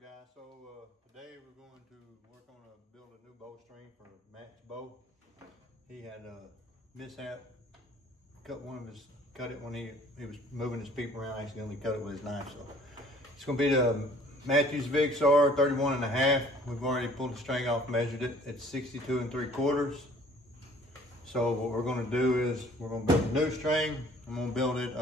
guys? So today we're going to work on build a new bowstring for Matt's bow. He had a mishap, cut it when he was moving his peep around, accidentally cut it with his knife. So it's going to be the Mathews VXR 31.5. We've already pulled the string off, measured it. It's 62 3/4. So what we're going to do is we're going to build a new string. I'm going to build it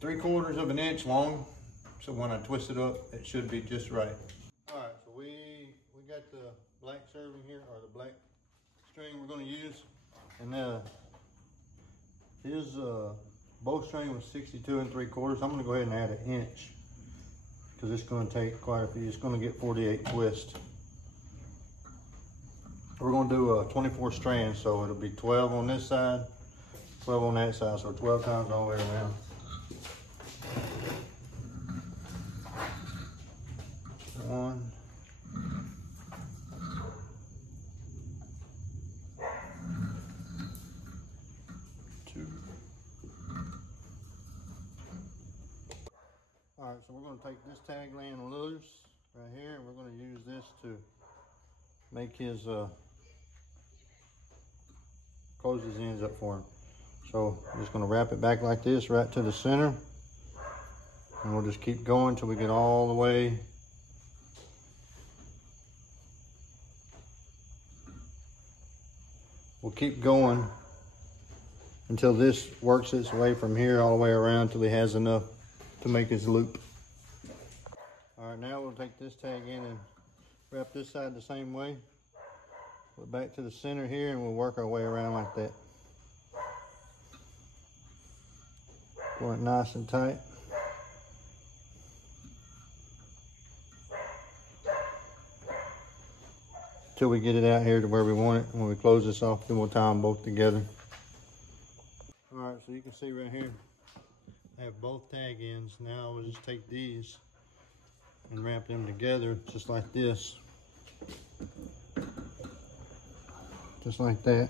3/4 of an inch long. So when I twist it up, it should be just right. All right, so we got the black serving here, or the black string we're going to use. And his bowstring was 62 3/4. I'm going to go ahead and add an inch because it's going to take quite a few. It's going to get 48 twists. We're going to do 24 strands, so it'll be 12 on this side, 12 on that side, so 12 times all the way around. One, two. All right, so we're going to take this tagline loose right here, and we're going to use this to make his close his ends up for him. So I'm just going to wrap it back like this right to the center, and we'll just keep going till we get all the way. We'll keep going until this works its way from here all the way around till he has enough to make his loop. All right, now we'll take this tag in and wrap this side the same way. Put it back to the center here, and we'll work our way around like that. Pull it nice and tight. Till we get it out here to where we want it. When we close this off, then we'll tie them both together. All right, so you can see right here, I have both tag ends. Now we'll just take these and wrap them together just like this. Just like that.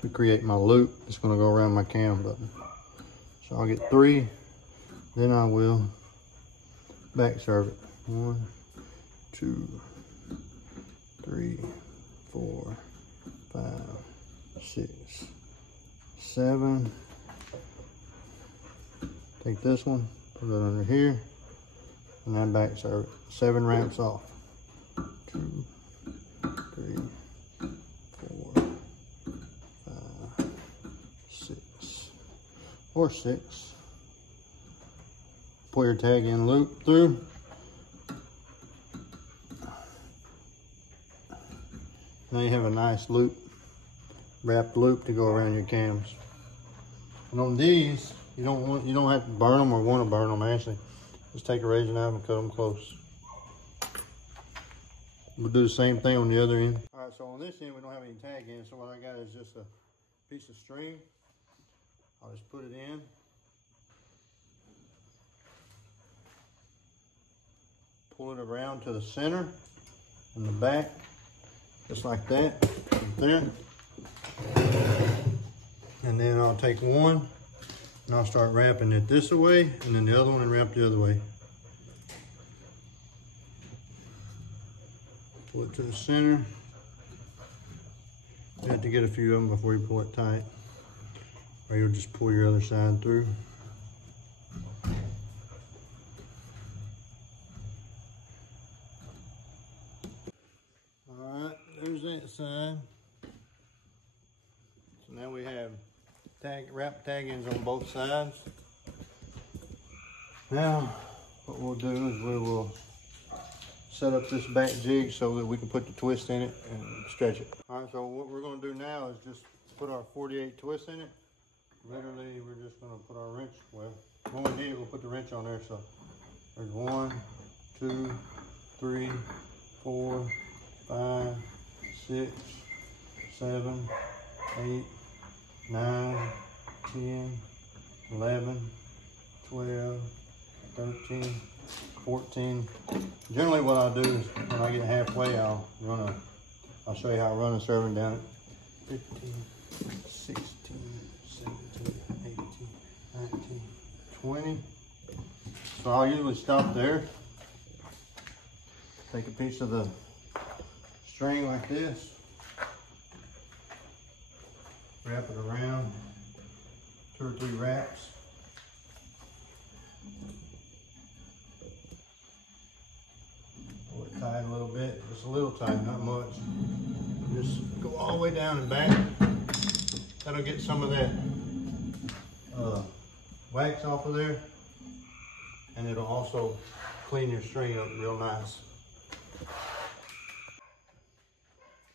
To create my loop, it's gonna go around my cam button. So I'll get 3, then I will back serve it. 1, 2, 3, 4, 5, 6, 7. Take this one, put it under here, and then back serve it. 7 ramps off. 2, 3, 4, 5, 6, or 6. Pull your tag in loop through. Now you have a nice loop, wrapped loop to go around your cams. And on these, you don't have to burn them or want to burn them actually. Just take a razor knife and cut them close. We'll do the same thing on the other end. All right, so on this end we don't have any tag ends, so what I got is just a piece of string. I'll just put it in. Pull it around to the center and the back. Just like that, right there. And then I'll take one and I'll start wrapping it this way, and then the other one and wrap the other way. Pull it to the center. You have to get a few of them before you pull it tight, or you'll just pull your other side through. Alright, there's that side. So now we have wrap tag ends on both sides. Now, what we'll do is we will set up this back jig so that we can put the twist in it and stretch it. Alright, so what we're going to do now is just put our 48 twists in it. Literally, we're just going to put our wrench, well, when we need it, we'll put the wrench on there. So there's 1, 2, 3, 4, 5, 6, 7, 8, 9, 10, 11, 12, 13, 14. Generally what I'll do is when I get halfway, I'll show you how I run a serving down it. 15, 16, 17, 18, 19, 20. So I'll usually stop there, take a piece of the string like this, wrap it around 2 or 3 wraps. Pull it tight a little bit, just a little tight, not much. Just go all the way down and back. That'll get some of that wax off of there, and it'll also clean your string up real nice.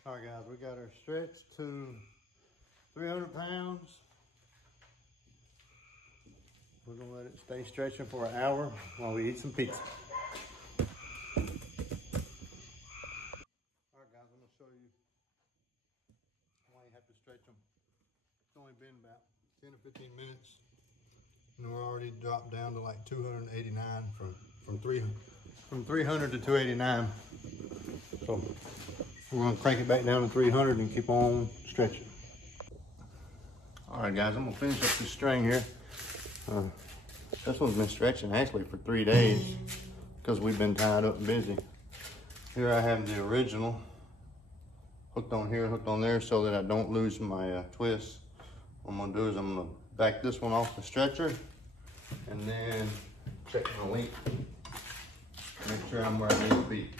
All right guys, we got our stretch to 300 pounds. We're gonna let it stay stretching for an hour while we eat some pizza. All right guys, I'm gonna show you why you have to stretch them. It's only been about 10 or 15 minutes, and we're already dropped down to like 289 from 300 to 289. So we're gonna crank it back down to 300 and keep on stretching. All right guys, I'm gonna finish up this string here. This one's been stretching actually for 3 days because we've been tied up and busy. Here I have the original hooked on here, hooked on there, so that I don't lose my twist. What I'm gonna do is I'm gonna back this one off the stretcher and then check my length, make sure I'm where I need to be.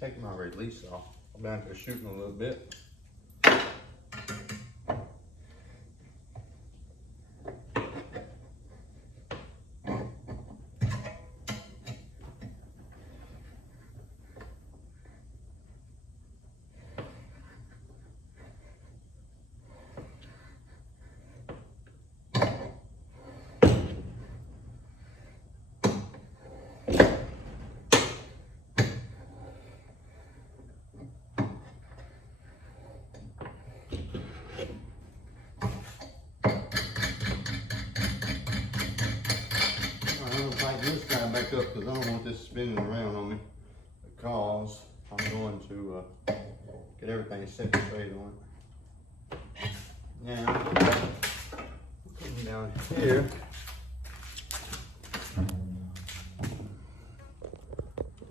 Taking my release off. I'm down here shooting a little bit. Tighten this guy back up because I don't want this spinning around on me, because I'm going to get everything set straight on it. Now, putting down here,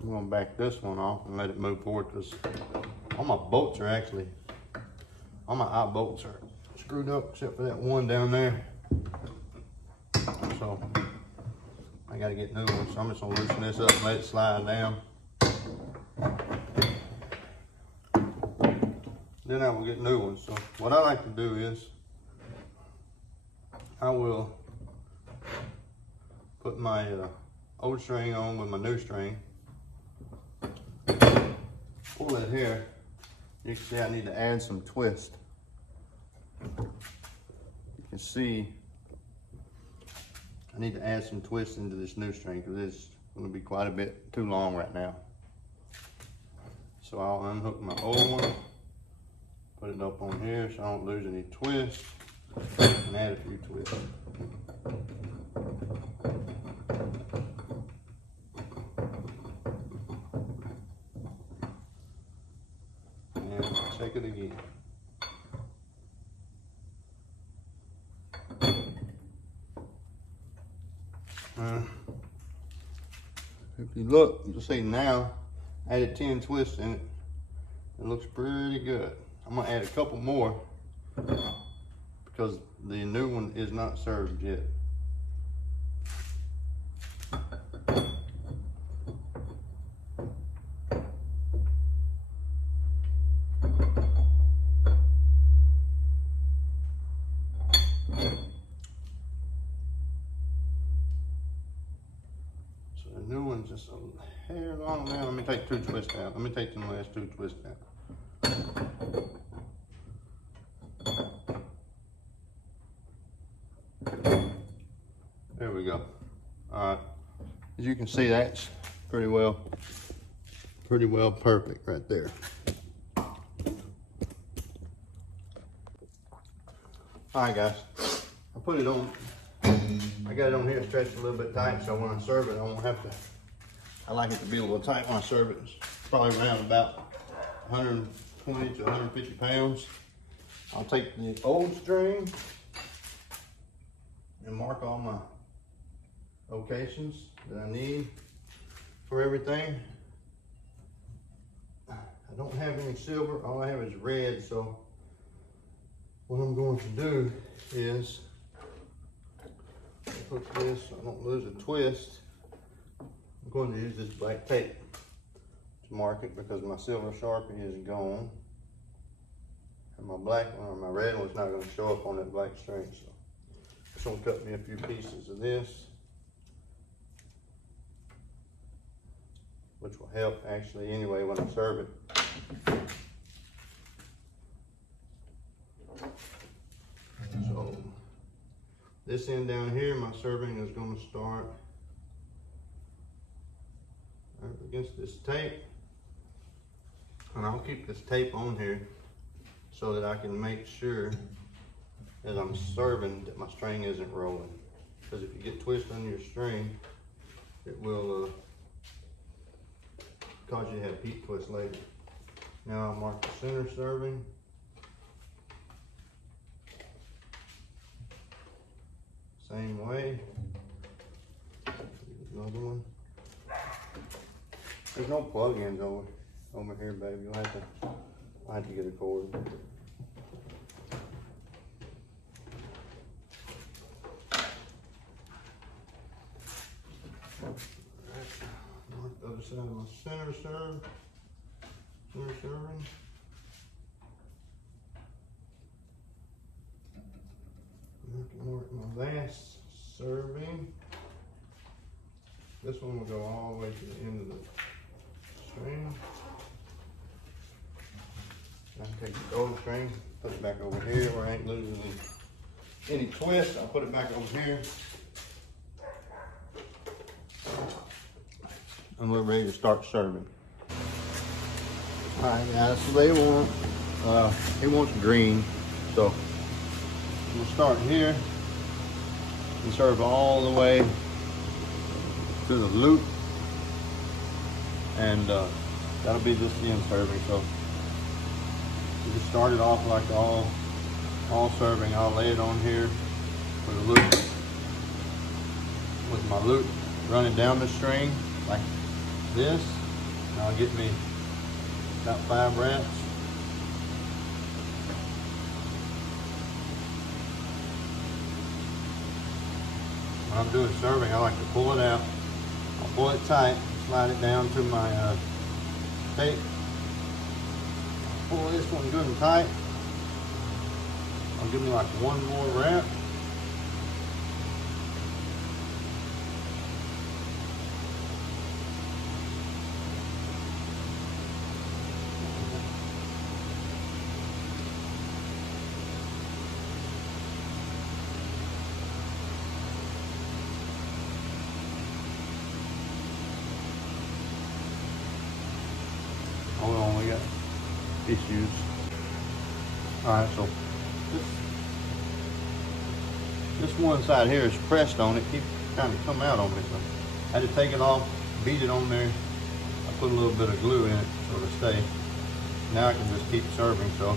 I'm going to back this one off and let it move forward, because all my bolts are actually, all my eye bolts are screwed up except for that one down there. So I gotta get new ones, so I'm just gonna loosen this up and let it slide down. Then I will get new ones. So what I like to do is, I will put my old string on with my new string. Pull it here. You can see I need to add some twist. You can see I need to add some twist into this new string because it's going to be quite a bit too long right now. So I'll unhook my old one, put it up on here so I don't lose any twist, and add a few twists. And check it again. If you look, you'll see now I added 10 twists in it. It looks pretty good. I'm gonna add a couple more because the new one is not served yet. The new one's just a hair long now. Let me take 2 twists out. Let me take the last 2 twists out. There we go. All right. As you can see, that's pretty well perfect right there. All right, guys. I put it on, I got it on here stretched a little bit tight, so when I serve it, I won't have to, I like it to be a little tight when I serve it. It's probably around about 120 to 150 pounds. I'll take the old string and mark all my locations that I need for everything. I don't have any silver, all I have is red, so what I'm going to do is put this so I don't lose a twist. I'm going to use this black tape to mark it because my silver Sharpie is gone. And my black one or my red one's not going to show up on that black string. So it's going to cut me a few pieces of this, which will help actually anyway when I serve it. So this end down here, my serving is going to start right against this tape. And I'll keep this tape on here so that I can make sure as I'm serving that my string isn't rolling. Because if you get twisted on your string, it will cause you to have peak twist later. Now I'll mark the center serving. Same way. Another one. There's no plug-ins over here, baby. I'll have to get a cord. Mark the other side of my center serving. Mark my last serving. This one will go all the way to the end of the string. I can take the gold string, put it back over here where I ain't losing any twist. I'll put it back over here. And we're ready to start serving. All right, guys, so they want, he wants green. So we'll start here and serve all the way to the loop. And that'll be just the end serving. So we just start it off like all serving. I'll lay it on here for the loop with my loop running down the string like this. And I'll get me about 5 wraps. When I'm doing serving, I like to pull it out. I'll pull it tight, slide it down to my tape. Pull this one good and tight. I'll give me like 1 more wrap. Hold on, we got issues. Alright, so this one side here is pressed on it, keeps trying to come out on me. So I had to take it off, beat it on there. I put a little bit of glue in it so it'll stay. Now I can just keep serving. So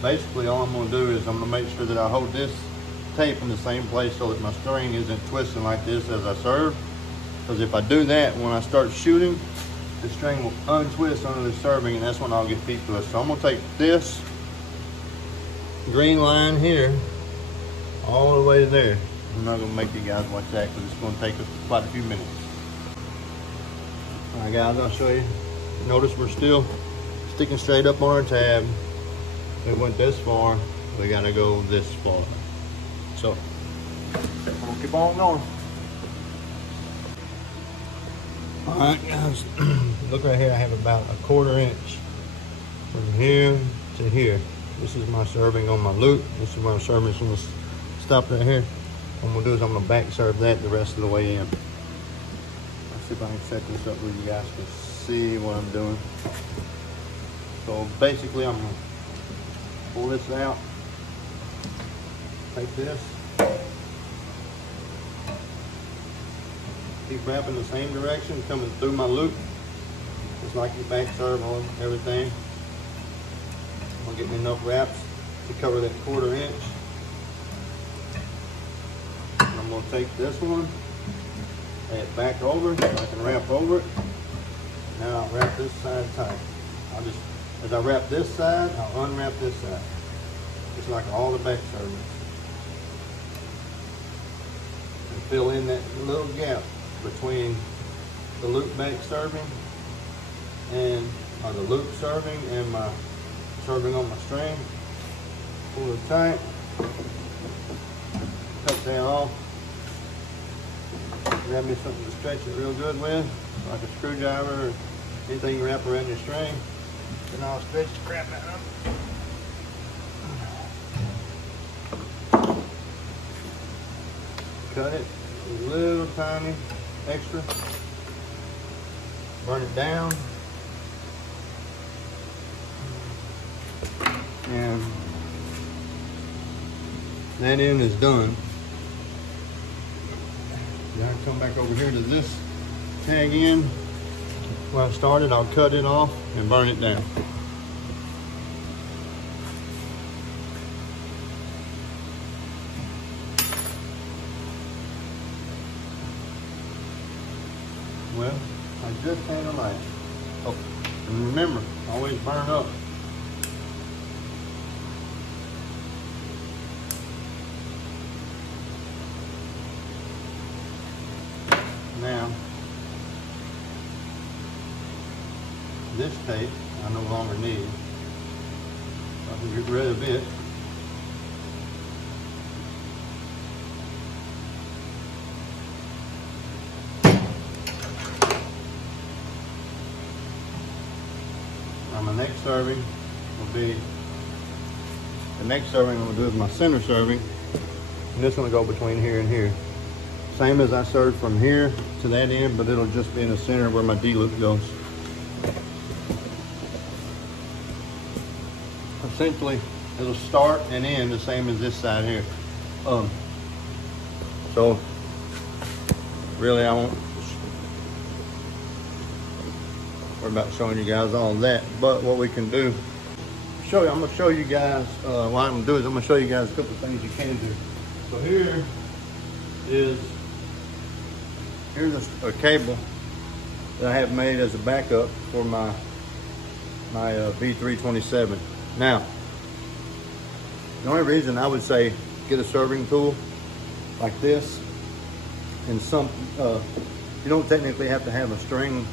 basically all I'm going to do is I'm going to make sure that I hold this tape in the same place so that my string isn't twisting like this as I serve. Because if I do that, when I start shooting, the string will untwist under the serving, and that's when I'll get peak twist. So I'm gonna take this green line here all the way to there. I'm not gonna make you guys watch that because it's gonna take us quite a few minutes. All right, guys, I'll show you. Notice we're still sticking straight up on our tab. It went this far, we gotta go this far. So I'm gonna keep on going. All right, guys, look right here. I have about a 1/4 inch from here to here. This is my serving on my loop. This is where I'm serving. It's gonna stop right here. What I'm gonna do is I'm gonna back serve that the rest of the way in. Let's see if I can set this up where you guys can see what I'm doing. So basically, I'm gonna pull this out, take this, Keep wrapping the same direction, coming through my loop, just like your back serve on everything. I'm gonna get me enough wraps to cover that 1/4 inch. And I'm gonna take this one, lay it back over so I can wrap over it. Now I'll wrap this side tight. As I wrap this side, I'll unwrap this side. Just like all the back serving. And fill in that little gap between the loop back serving and the loop serving and my serving on my string. Pull it tight. Cut that off. Grab me something to stretch it real good with, like a screwdriver or anything you wrap around your string. Then I'll stretch the crap out of it. Cut it a little tiny extra. Burn it down. And that end is done. Now I come back over here to this tag end. Where I started, I'll cut it off and burn it down. Well, I just had a light. Oh, and remember, always burn up. Now, this tape I no longer need. I can get rid of it. Now my next serving will be, the next serving I'm going to do is my center serving. And this one will go between here and here. Same as I served from here to that end, but it'll just be in the center where my D-loop goes. Essentially, it'll start and end the same as this side here. So, really I won't worry about showing you guys all that, but what we can do, I'm gonna show you guys, what I'm gonna do is I'm gonna show you guys a couple of things you can do. So here's a cable that I have made as a backup for my V327. Now, the only reason I would say get a serving tool like this, and you don't technically have to have a string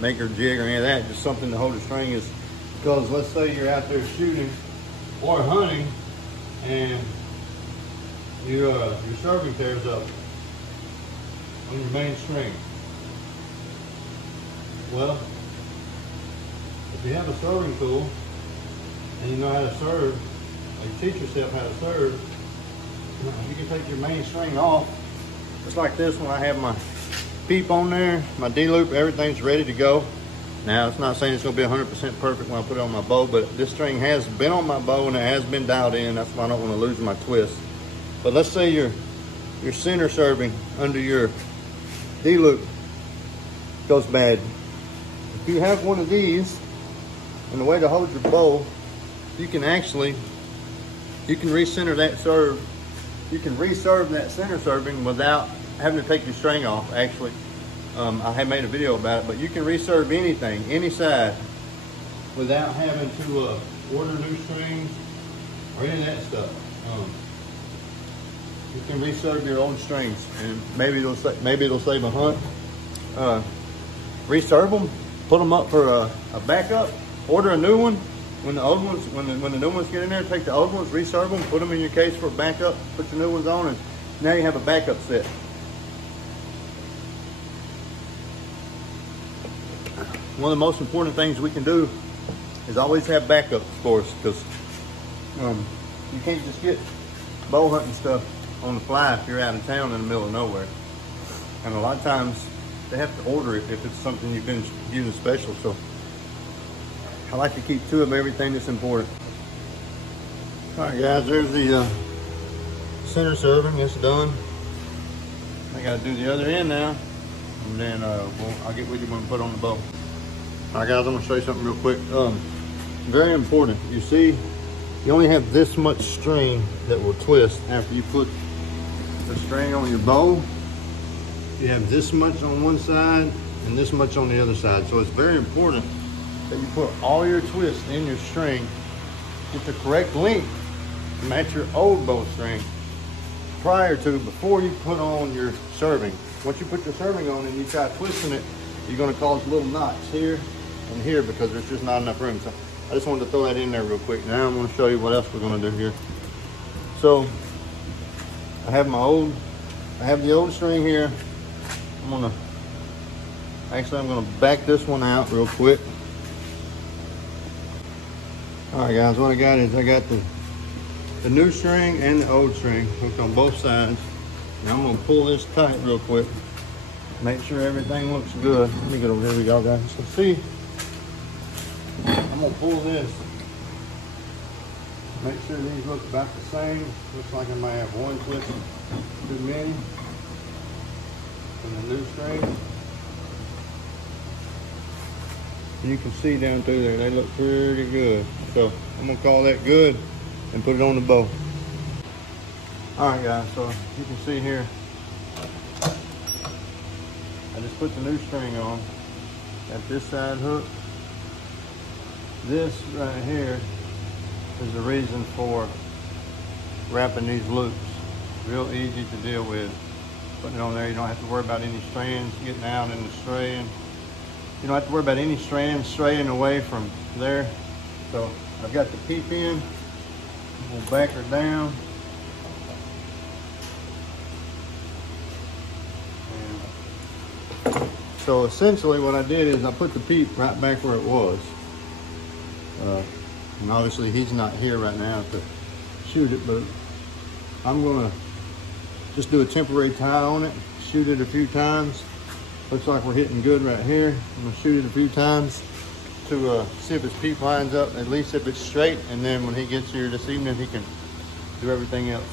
maker jig or any of that, just something to hold the string, is because let's say you're out there shooting or hunting and your serving tears up on your main string. Well, if you have a serving tool and you know how to serve, like teach yourself how to serve, you can take your main string off, just like this one. I have my peep on there, my D-loop, everything's ready to go. Now, it's not saying it's gonna be 100% perfect when I put it on my bow, but this string has been on my bow and it has been dialed in. That's why I don't want to lose my twist. But let's say your center serving under your D-loop goes bad. If you have one of these, and the way to hold your bow, you can recenter that serve. You can reserve that center serving without having to take your string off. Actually, I have made a video about it, but you can reserve anything, any side, without having to order new strings or any of that stuff. You can reserve your old strings, and maybe it'll save a hunt. Reserve them, put them up for a backup. Order a new one. When the old ones, when the new ones get in there, take the old ones, reserve them, put them in your case for a backup, put the new ones on, and now you have a backup set. One of the most important things we can do is always have backups for us, because you can't just get bow hunting stuff on the fly if you're out of town in the middle of nowhere. And a lot of times they have to order it if it's something you've been using special. So I like to keep 2 of everything that's important. All right, guys, there's the center serving. It's done. I got to do the other end now. and then I'll get with you when we put on the bow. All right, guys, I'm gonna show you something real quick. Very important. You see, you only have this much string that will twist after you put the string on your bow. You have this much on one side and this much on the other side. So it's very important that you put all your twists in your string, get the correct length to match your old bow string before you put on your serving. Once you put your serving on and you try twisting it, you're gonna cause little knots here and here because there's just not enough room. So I just wanted to throw that in there real quick. Now I'm gonna show you what else we're gonna do here. So I have the old string here. I'm gonna back this one out real quick. All right, guys, what I got is I got the new string and the old string hooked on both sides. And I'm gonna pull this tight real quick. Make sure everything looks good. Let me get over here with y'all guys. So see, I'm gonna pull this. Make sure these look about the same. Looks like I might have one twist too many in the new string. You can see down through there, they look pretty good. So I'm gonna call that good and put it on the bow. All right, guys, so you can see here, I just put the new string on at this side hook. This right here is the reason for wrapping these loops. Real easy to deal with. Putting it on there, you don't have to worry about any strands getting out and straying. You don't have to worry about any strands straying away from there. So I've got the peep in. We'll back her down. And so essentially what I did is I put the peep right back where it was. And obviously he's not here right now to shoot it, but I'm gonna just do a temporary tie on it, shoot it a few times. Looks like we're hitting good right here. I'm gonna shoot it a few times to see if his peep lines up, at least if it's straight, and then when he gets here this evening, he can do everything else.